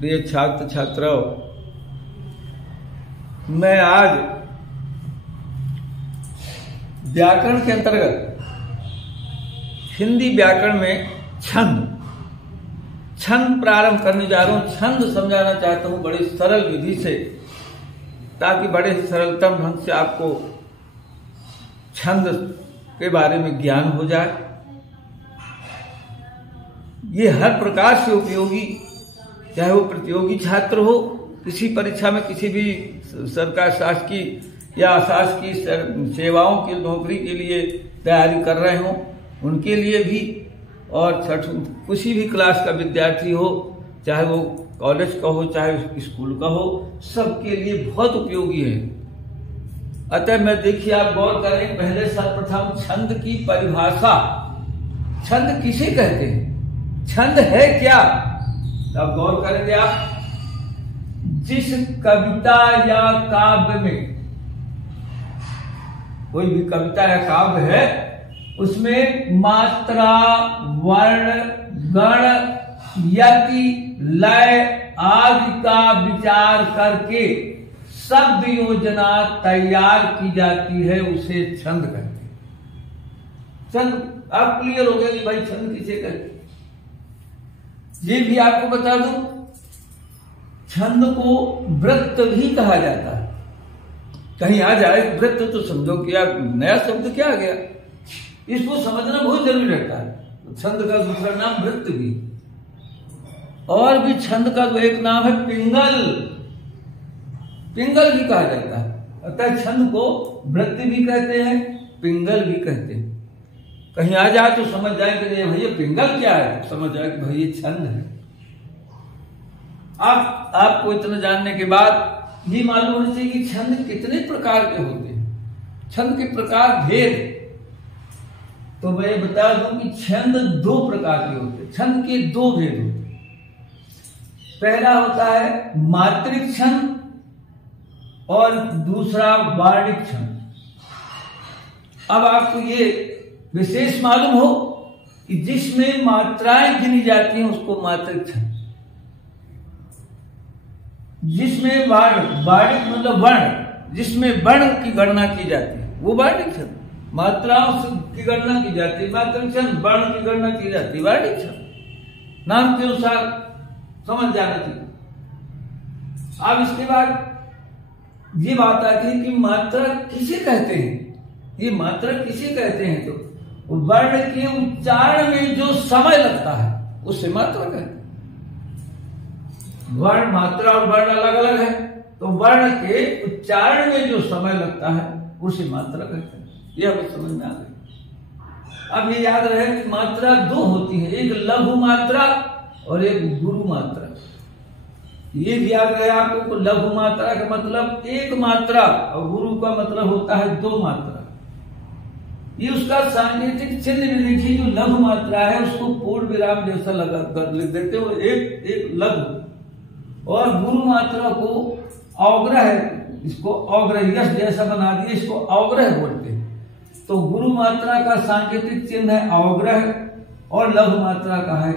प्रिय छात्र छात्राओं, मैं आज व्याकरण के अंतर्गत हिंदी व्याकरण में छंद प्रारंभ करने जा रहा हूं। छंद समझाना चाहता हूं बड़ी सरल विधि से, ताकि बड़े सरलतम ढंग से आपको छंद के बारे में ज्ञान हो जाए। ये हर प्रकार से उपयोगी, चाहे वो प्रतियोगी छात्र हो, किसी परीक्षा में किसी भी सरकार शासकीय या अशासकीय सेवाओं की नौकरी के लिए तैयारी कर रहे हो, उनके लिए भी, और किसी भी क्लास का विद्यार्थी हो, चाहे वो कॉलेज का हो चाहे स्कूल का हो, सबके लिए बहुत उपयोगी है। अतः मैं देखिए आप गौर करें, पहले सर्वप्रथम छंद की परिभाषा। छंद किसे कहते हैं, छंद है क्या? अब गौर करेंगे आप, जिस कविता या काव्य में, कोई भी कविता या काव्य है, उसमें मात्रा, वर्ण, गण, यति, लय आदि का विचार करके शब्द योजना तैयार की जाती है, उसे छंद कहते हैं। छंद आप क्लियर हो गया कि भाई छंद किसे कहते हैं। ये भी आपको बता दूं, छंद को वृत्त भी कहा जाता है। कहीं आ जाए वृत्त तो समझो कि आप नया शब्द क्या आ गया, इसको समझना बहुत जरूरी रहता है। तो छंद का दूसरा नाम वृत्त भी, और भी छंद का तो एक नाम है पिंगल। पिंगल भी कहा जाता है। अतः छंद को वृत्त भी कहते हैं, पिंगल भी कहते हैं। कहीं आ जाए तो समझ जाए कि भैया पिंगल क्या है, तो समझ जाए कि भाई ये छंद है। आपको इतना जानने के बाद ये मालूम होना चाहिए कि छंद कितने प्रकार के होते हैं, छंद के प्रकार भेद। तो मैं बता दूं कि छंद दो प्रकार के होते हैं, छंद के दो भेद होते हैं। पहला होता है मात्रिक छंद और दूसरा वार्णिक छंद। अब आपको ये विशेष मालूम हो कि जिसमें मात्राएं गिनी जाती हैं उसको मात्रिक छंद, जिसमें वार्णिक मतलब वर्ण, जिसमें वर्ण की गणना की जाती है वो वार्णिक छंद। मात्राओं की गणना की जाती है मात्रिक छंद, वर्ण की गणना की जाती है वार्णिक छंद। नाम के अनुसार समझ जाना चाहिए। अब इसके बाद ये बात आती है कि मात्रा किसे कहते हैं। ये मात्रा किसे कहते हैं, तो वर्ण के उच्चारण में जो समय लगता है उससे मात्रा कहते हैं। वर्ण, मात्रा और वर्ण अलग अलग है, तो वर्ण के उच्चारण में जो समय लगता है उसे मात्रा कहते हैं। ये हमें समझ में आ गई। अब ये याद रहे कि मात्रा दो होती है, एक लघु मात्रा और एक गुरु मात्रा। ये भी याद रहे आपको, लघु मात्रा का मतलब एक मात्रा और गुरु का मतलब होता है दो मात्रा। ये उसका सांकेतिक चिन्ह भी देखिए, जो लघु मात्रा है उसको पूर्ण विराम जैसा लगा कर लिख देते हो, एक लघु। और गुरु मात्रा को अवग्रह, इसको अवग्रह यश जैसा बना दिया, इसको अवग्रह बोलते हैं। तो गुरु मात्रा का सांकेतिक चिन्ह है अवग्रह और लघु मात्रा का है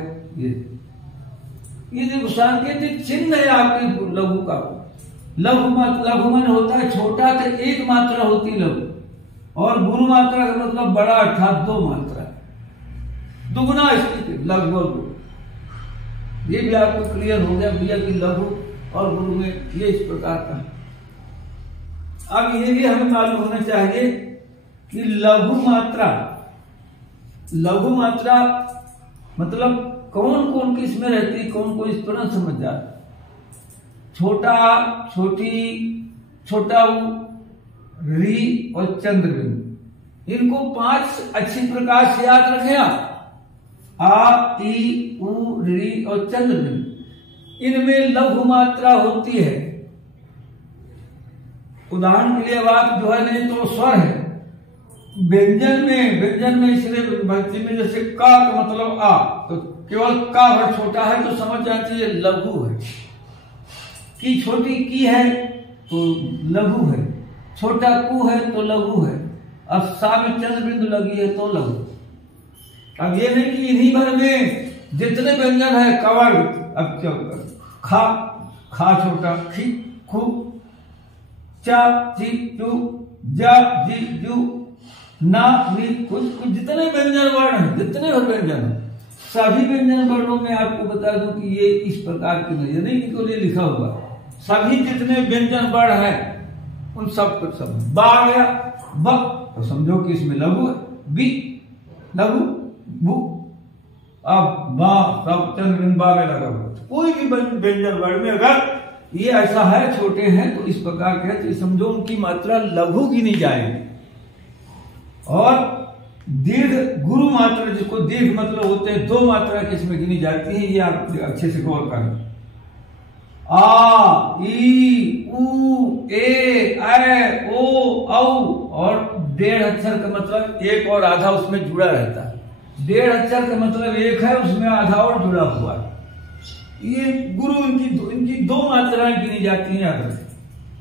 ये जो सांकेतिक चिन्ह है आपके लघु का। लघु मन होता है छोटा, तो एक मात्रा होती लघु, और गुरु मात्रा का मतलब बड़ा, अर्थात दो मात्रा, दुगुना स्थिति लगभग। ये भी आपको क्लियर हो गया भैया कि लघु और गुरु में ये इस प्रकार का है। अब ये भी हमें मालूम होना चाहिए कि लघु मात्रा मतलब कौन कौन किस में रहती, कौन कौन इस तरह समझ जाए। छोटा, छोटी, छोटा री और चंद्रबिंदु, इनको 5 अच्छी प्रकार से याद रखें आप। आ, ई, उ, री और चंद्रबिंदु, इनमें लघु मात्रा होती है। उदाहरण के लिए अब आप जो है नहीं तो स्वर है, व्यंजन में इसलिए भक्ति में जैसे का मतलब आ, तो केवल का वर्ड छोटा है तो समझ जाना चाहिए लघु है। की छोटी की है तो लघु है, छोटा कु है तो लघु है, अब सा में चंद्र बिंदु लगी है तो लघु। अब ये नहीं कि इन्हीं भर में जितने व्यंजन है कवर, अब क्या खा, खा छोटा, खी, खू, चा, ची, चू, जा, जी, जू, ना, नी, कुछ कुछ जितने व्यंजन वर्ण हैं, जितने और व्यंजन हैं, सभी व्यंजन वर्णों में आपको बता दूं कि ये इस प्रकार के नहीं, नहीं इनको लिए लिखा हुआ, सभी जितने व्यंजन वर्ण हैं उन सब कुछ सब बा गया, ब तो समझो कि इसमें लघु है, बी लघु, भू, अब बा सब चंद्र बा में लगा हुआ। कोई भी व्यंजन वर्ण में अगर ये ऐसा है, छोटे हैं तो इस प्रकार के, तो समझो उनकी मात्रा लघु गिनी जाएगी। और दीर्घ गुरु मात्रा, जिसको दीर्घ मतलब होते हैं, दो मात्रा किसमें गिनी जाती है, ये आप अच्छे से गौर करें। आ, ई, उ, ए, ओ, औ, और 1.5 अक्षर का मतलब एक और आधा उसमें जुड़ा रहता है। 1.5 अक्षर का मतलब एक है, उसमें आधा और जुड़ा हुआ है। ये गुरु इनकी दो मात्राएं गिनी जाती हैं, याद रखें।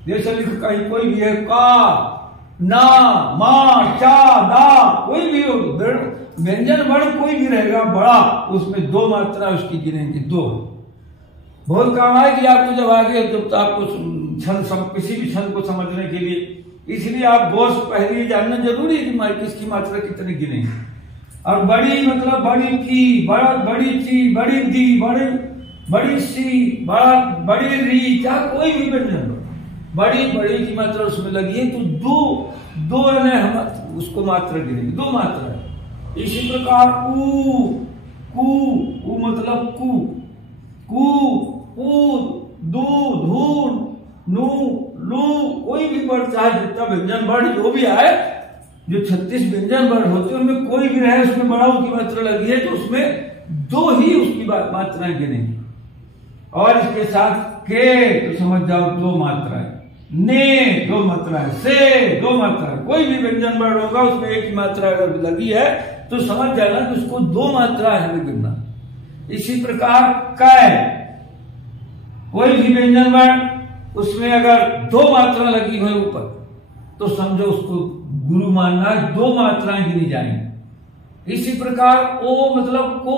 जैसे लिख कहीं कोई भी है, का, ना, मा, चा, दा, कोई भी हो, व्यंजन वर्ण कोई भी रहेगा बड़ा, उसमें दो मात्रा उसकी गिनेंगे, दो। बहुत काम आएगी आपको जब आगे, जब आपको किसी भी छंद को समझने के लिए, इसलिए आप गौर से पहले ये जानना जरूरी है कि किसकी मात्रा कितनी गिनेंगे। और बड़ी मतलब बड़ी की, बड़ी ची, बड़ी दी, बड़ी सी, बड़ी री, क्या कोई भी व्यंजन बड़ी की मात्रा उसमें लगी है, तो दो हम उसको मात्रा गिनेंगे, दो मात्रा है। इसी प्रकार कू मतलब कू, दू, धून, नू, लू, कोई भी वर्ण चाहे जितना व्यंजन वर्ण जो भी आए, जो 36 व्यंजन वर्ण होते हैं उनमें कोई भी रहे, उसमें बड़ाऊ की मात्रा लगी है, तो उसमें दो ही उसकी मात्राएं गिनेंगी। और इसके साथ के तो समझ जाओ दो मात्राएं, ने दो मात्राएं, से दो मात्राएं, कोई भी व्यंजन वर्ण होगा उसमें एक ही मात्रा अगर लगी है तो समझ जाना कि उसको दो मात्रा हमें गिनना। इसी प्रकार कै, कोई भी व्यंजन वर्ण उसमें अगर दो मात्रा लगी हो ऊपर तो समझो उसको गुरु मानना, दो मात्राएं गिनी जाएंगी। इसी प्रकार ओ मतलब को,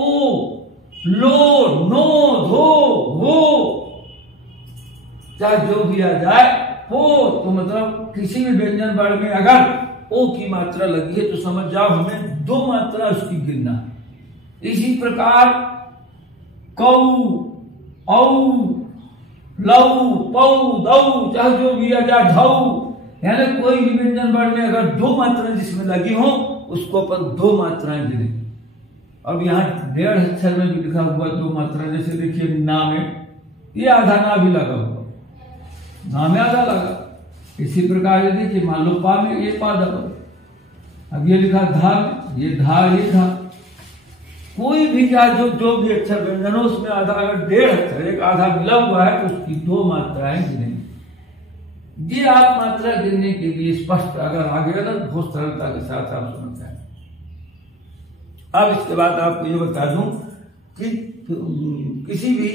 लो, नो, धो, हो, चाहे जो भी आ जाए, हो तो मतलब किसी भी व्यंजन वर्ण में अगर ओ की मात्रा लगी है तो समझ जाओ हमें दो मात्रा उसकी गिनना। इसी प्रकार कौ, औ, लऊ, पौ, दऊ, चाहे जो भी आ जाए, ढऊ, यानी कोई भी व्यंजन वर्ण में अगर दो मात्राएं जिसमें लगी हो उसको अपन दो मात्राएं गिने। अब यहाँ 1.5 अक्षर में भी लिखा हुआ दो मात्रा, जैसे देखिए ना में ये आधा ना भी लगा हुआ, ना में आधा लगा। इसी प्रकार ये देखिए मान लो पा में ये पा दबा, अब ये लिखा धा में, ये धा, ये धा, कोई भी क्या जो भी अक्षर व्यंजन हो उसमें आधा, अगर 1.5 अक्षर एक आधा मिला हुआ है तो उसकी दो मात्राएं गिनेंगे। ये आप मात्रा गिनने के लिए स्पष्ट अगर आगे ना बहुत सरलता के साथ आप समझ जाए। अब इसके बाद आपको ये बता दूं कि किसी भी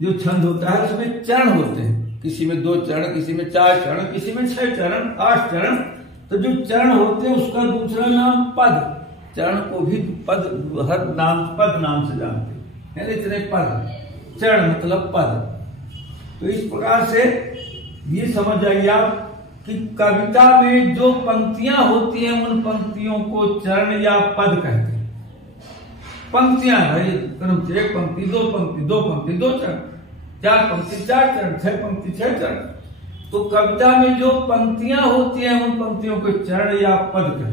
जो छंद होता है उसमें चरण होते हैं, किसी में 2 चरण, किसी में 4 चरण, किसी में 6 चरण, 8 चरण। तो जो चरण होते हैं उसका दूसरा नाम पद, चरण को भी पद, हर नाम पद नाम से जानते हैं, इतने पद, चरण मतलब पद। तो इस प्रकार से ये समझ जाइए आप कि कविता में जो पंक्तियां होती हैं उन पंक्तियों को चरण या पद कहते हैं। पंक्तियां भाई क्रम से 1 पंक्ति, 2 पंक्ति, 2 पंक्ति, 2 चरण, 4 पंक्ति, 4 चरण, 6 पंक्ति, 6 चरण। तो कविता में जो पंक्तियां होती हैं उन पंक्तियों को चरण या पद कहते हैं।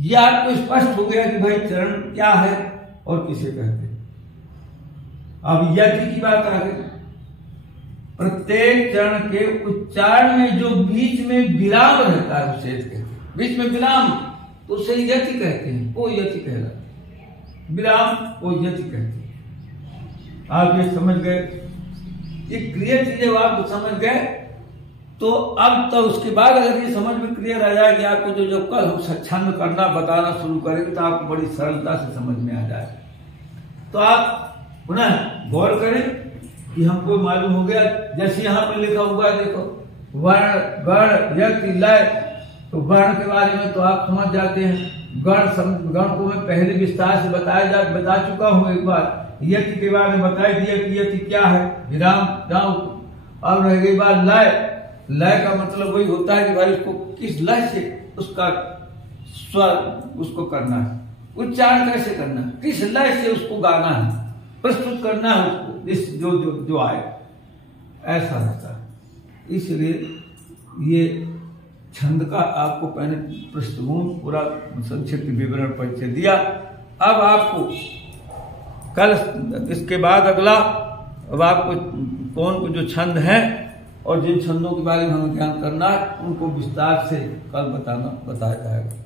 यह आपको स्पष्ट हो गया कि भाई चरण क्या है और किसे कहते हैं। अब यज्ञ की बात आ गई। प्रत्येक चरण के उच्चारण में जो बीच में विराम रहता है उसे कहते हैं, बीच में विराम, तो उसे यति कहते हैं, वो यति कहलाता है, विराम वो यति कहते हैं। आप ये समझ गए, ये क्लियर चीजें आप समझ गए। तो अब तो उसके बाद अगर ये समझ में क्लियर आ जाए कि आपको जो कल हम छंद करना बताना शुरू करेंगे तो आपको बड़ी सरलता से समझ में आ जाए। तो आप पुनः गौर करें कि हमको मालूम हो गया, जैसे यहाँ पर लिखा हुआ है देखो, वर्ण, गण, यति, लय, तो वर्ण के बारे में तो आप समझ जाते हैं। गण को मैं पहले विस्तार से बता चुका हूँ एक बार। यति के बारे में बता दिया कि यति क्या है, विराम राम। अब रह गई बात लय। लय का मतलब वही होता है कि भाई उसको किस लय से उसका स्वर उसको करना है, उच्चारण कैसे करना है, किस लय से उसको गाना है, प्रस्तुत करना है उसको, इस जो आए, ऐसा रहता है। इसलिए ये छंद का आपको पहले पृष्ठभूमि पूरा संक्षिप्त विवरण परिचय दिया। अब आपको कल इसके बाद अगला, अब आपको कौन जो छंद है और जिन छंदों के बारे में हमें ज्ञान करना है उनको विस्तार से कल बताया जाएगा।